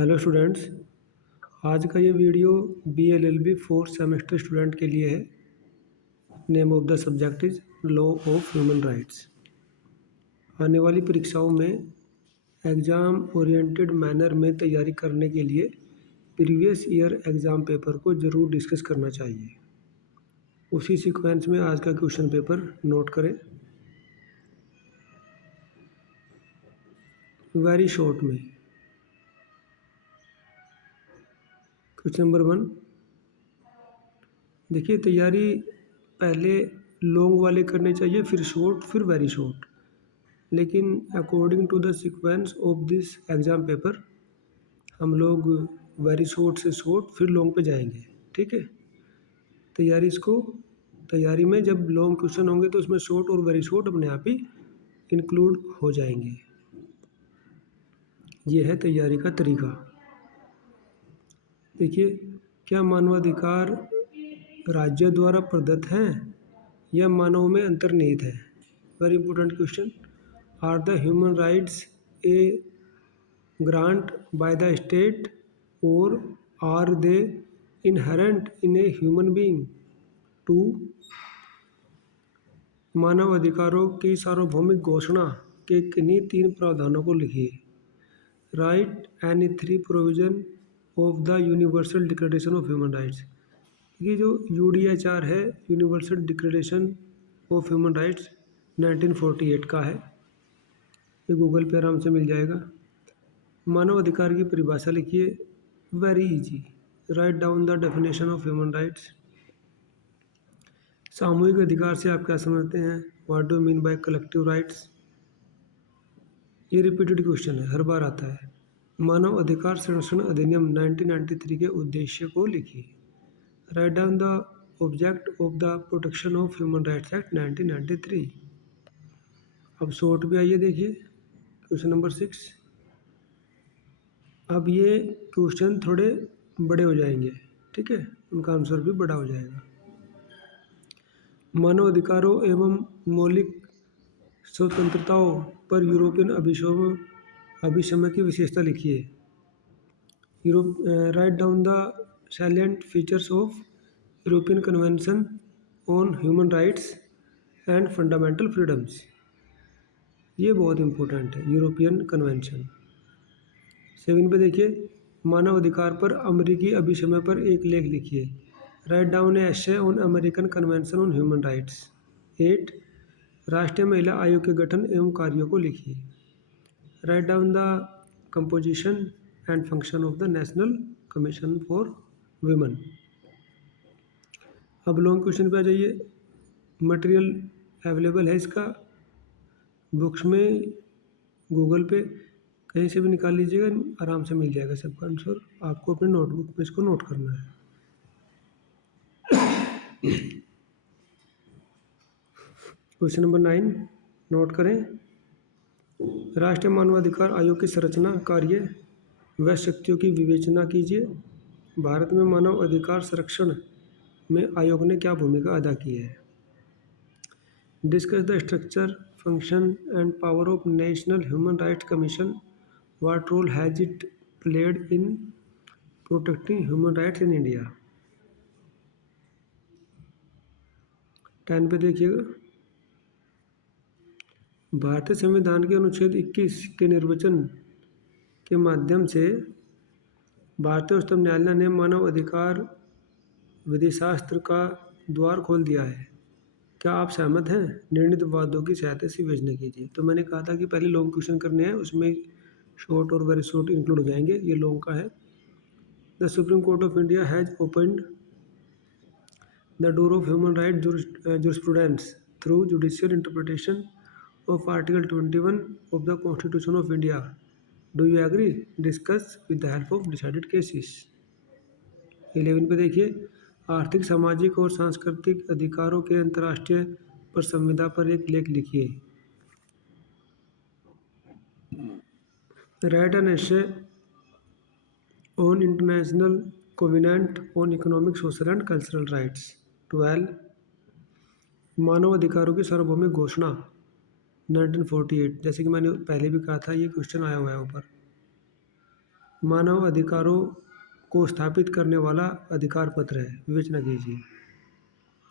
Hello students, आज का ये video BLLB fourth semester student के लिए है। Name of the subject is law of human rights. आने वाली परीक्षाओं में एग्ज़ाम ओरिएंटेड मैनर में तैयारी करने के लिए प्रीवियस ईयर एग्ज़ाम पेपर को ज़रूर डिस्कस करना चाहिए। उसी सीक्वेंस में आज का क्वेश्चन पेपर नोट करें। वेरी शॉर्ट में क्वेश्चन नंबर 1 देखिए, तैयारी पहले लॉन्ग वाले करने चाहिए, फिर शॉर्ट, फिर वेरी शॉर्ट। लेकिन according to the sequence of this exam paper हम लोग वेरी शॉर्ट से शॉर्ट फिर लॉन्ग पे जाएंगे। ठीक है, तैयारी में जब लॉन्ग क्वेश्चन होंगे तो उसमें शॉर्ट और वेरी शॉर्ट अपने आप ही इंक्लूड हो जाएंगे। ये है तैयारी का तरीका। देखिए, क्या मानवाधिकार राज्य द्वारा प्रदत्त हैं या मानव में अंतर्निहित है? Very important question. Are the human rights a grant by the state और are they inherent in a human being? 2, मानव अधिकारों की सार्वभौमिक घोषणा के किन्हीं 3 प्रावधानों को लिखिए। Right any 3 provision of the universal declaration of human rights. ये जो UDHR है, universal declaration of human rights 1948 का है। ये गूगल पे आराम से मिल जाएगा। मानव अधिकार की परिभाषा लिखिए। Very easy, write down the definition of human rights. सामूहिक अधिकार से आप क्या समझते हैं? What do mean by collective rights? ये रिपीटेड क्वेश्चन है, हर बार आता है। मानव अधिकार संरक्षण अधिनियम 1993 के उद्देश्य को लिखिए। Write down the object of the protection of human rights act 1993। अब शॉर्ट भी आइए, देखिए क्वेश्चन नंबर 6। अब ये क्वेश्चन थोड़े बड़े हो जाएंगे, ठीक है, उनका आंसर भी बड़ा हो जाएगा। मानव अधिकारों एवं मौलिक स्वतंत्रताओं पर यूरोपियन अभिसमय की विशेषता लिखिए। Write down the salient features of European convention on human rights and fundamental freedoms. ये बहुत इंपॉर्टेंट है, यूरोपियन कन्वेंशन। 7 पे देखिए, मानव अधिकार पर अमेरिकी अभिसमय पर एक लेख लिखिए। Write down A essay on American convention on human rights. 8, राष्ट्रीय महिला आयोग के गठन एवं कार्यों को लिखिए। Write down the composition and function of the national commission for women. अब लॉन्ग क्वेश्चन पे आ जाइए। मटेरियल अवेलेबल है इसका बुक्स में, गूगल पे कहीं से भी निकाल लीजिएगा, आराम से मिल जाएगा सबका आंसर। आपको अपने नोटबुक में इसको नोट करना है। क्वेश्चन नंबर 9 नोट करें। राष्ट्रीय मानवाधिकार आयोग की संरचना, कार्य व शक्तियों की विवेचना कीजिए। भारत में मानव अधिकार संरक्षण में आयोग ने क्या भूमिका अदा की है? Discuss the structure, function and power of national human rights commission. What role has it played in protecting human rights in India? 10 पे देखिएगा। भारतीय संविधान के अनुच्छेद 21 के निर्वचन के माध्यम से भारतीय उच्चतम न्यायालय ने मानव अधिकार विधिशास्त्र का द्वार खोल दिया है। क्या आप सहमत हैं? निर्णीत वादों की सहायता से विवेचना कीजिए। तो मैंने कहा था कि पहले लॉन्ग क्वेश्चन करने हैं, उसमें शॉर्ट और वेरी शॉर्ट इंक्लूड हो जाएंगे। ये लॉन्ग का है। The supreme court of India has opened the door of human right jurisprudence through judicial interpretation of Article 21 of the Constitution of India. Do you agree? Discuss with the help of decided cases. 11 पे देखिए, आर्थिक, सामाजिक और सांस्कृतिक अधिकारों के अंतर्राष्ट्रीय पर संविदा पर एक लेख लिखिए। Right an essay on international covenant on economic, social and cultural rights. 12, मानव अधिकारों की सार्वभौमिक घोषणा 1948। जैसे कि मैंने पहले भी कहा था, ये क्वेश्चन आया हुआ है ऊपर। मानव अधिकारों को स्थापित करने वाला अधिकार पत्र है, विवेचना कीजिए।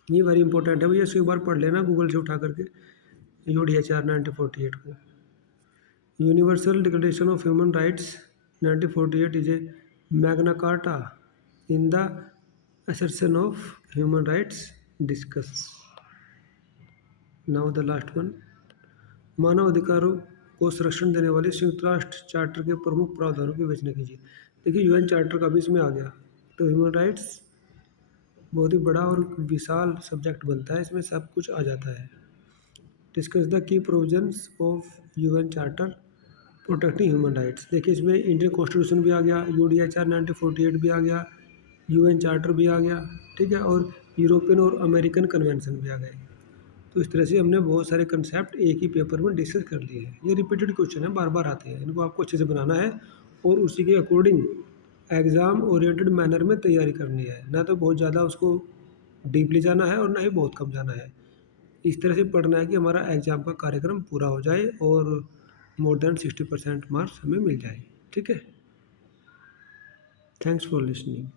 ये वेरी इंपॉर्टेंट है भैया, इसको एक बार पढ़ लेना गूगल से उठा करके, UDHR 1948 को। Universal declaration of human rights 1948 is a Magna carta in the assertion of human rights discuss. Now the last one, मानव अधिकारों को संरक्षण देने वाले संयुक्त राष्ट्र चार्टर के प्रमुख प्रावधानों की विवेचना कीजिए। देखिए UN चार्टर का भी इसमें आ गया, तो ह्यूमन राइट्स बहुत ही बड़ा और विशाल सब्जेक्ट बनता है, इसमें सब कुछ आ जाता है। Discuss the key provisions of UN charter protecting human rights. देखिए इसमें इंडियन कॉन्स्टिट्यूशन भी आ गया, UDHR 1948 भी आ गया, UN चार्टर भी आ गया, ठीक है, और यूरोपियन और अमेरिकन कन्वेंशन भी आ गए। तो इस तरह से हमने बहुत सारे कंसेप्ट एक ही पेपर में डिस्कस कर लिए हैं। ये रिपीटेड क्वेश्चन है, बार बार आते हैं, इनको आपको अच्छे से बनाना है और उसी के अकॉर्डिंग एग्ज़ाम ओरिएंटेड मैनर में तैयारी करनी है, ना तो बहुत ज़्यादा उसको डीपली जाना है और ना ही बहुत कम जाना है। इस तरह से पढ़ना है कि हमारा एग्ज़ाम का कार्यक्रम पूरा हो जाए और मोर देन 60% मार्क्स हमें मिल जाए, ठीक है। Thanks for listening.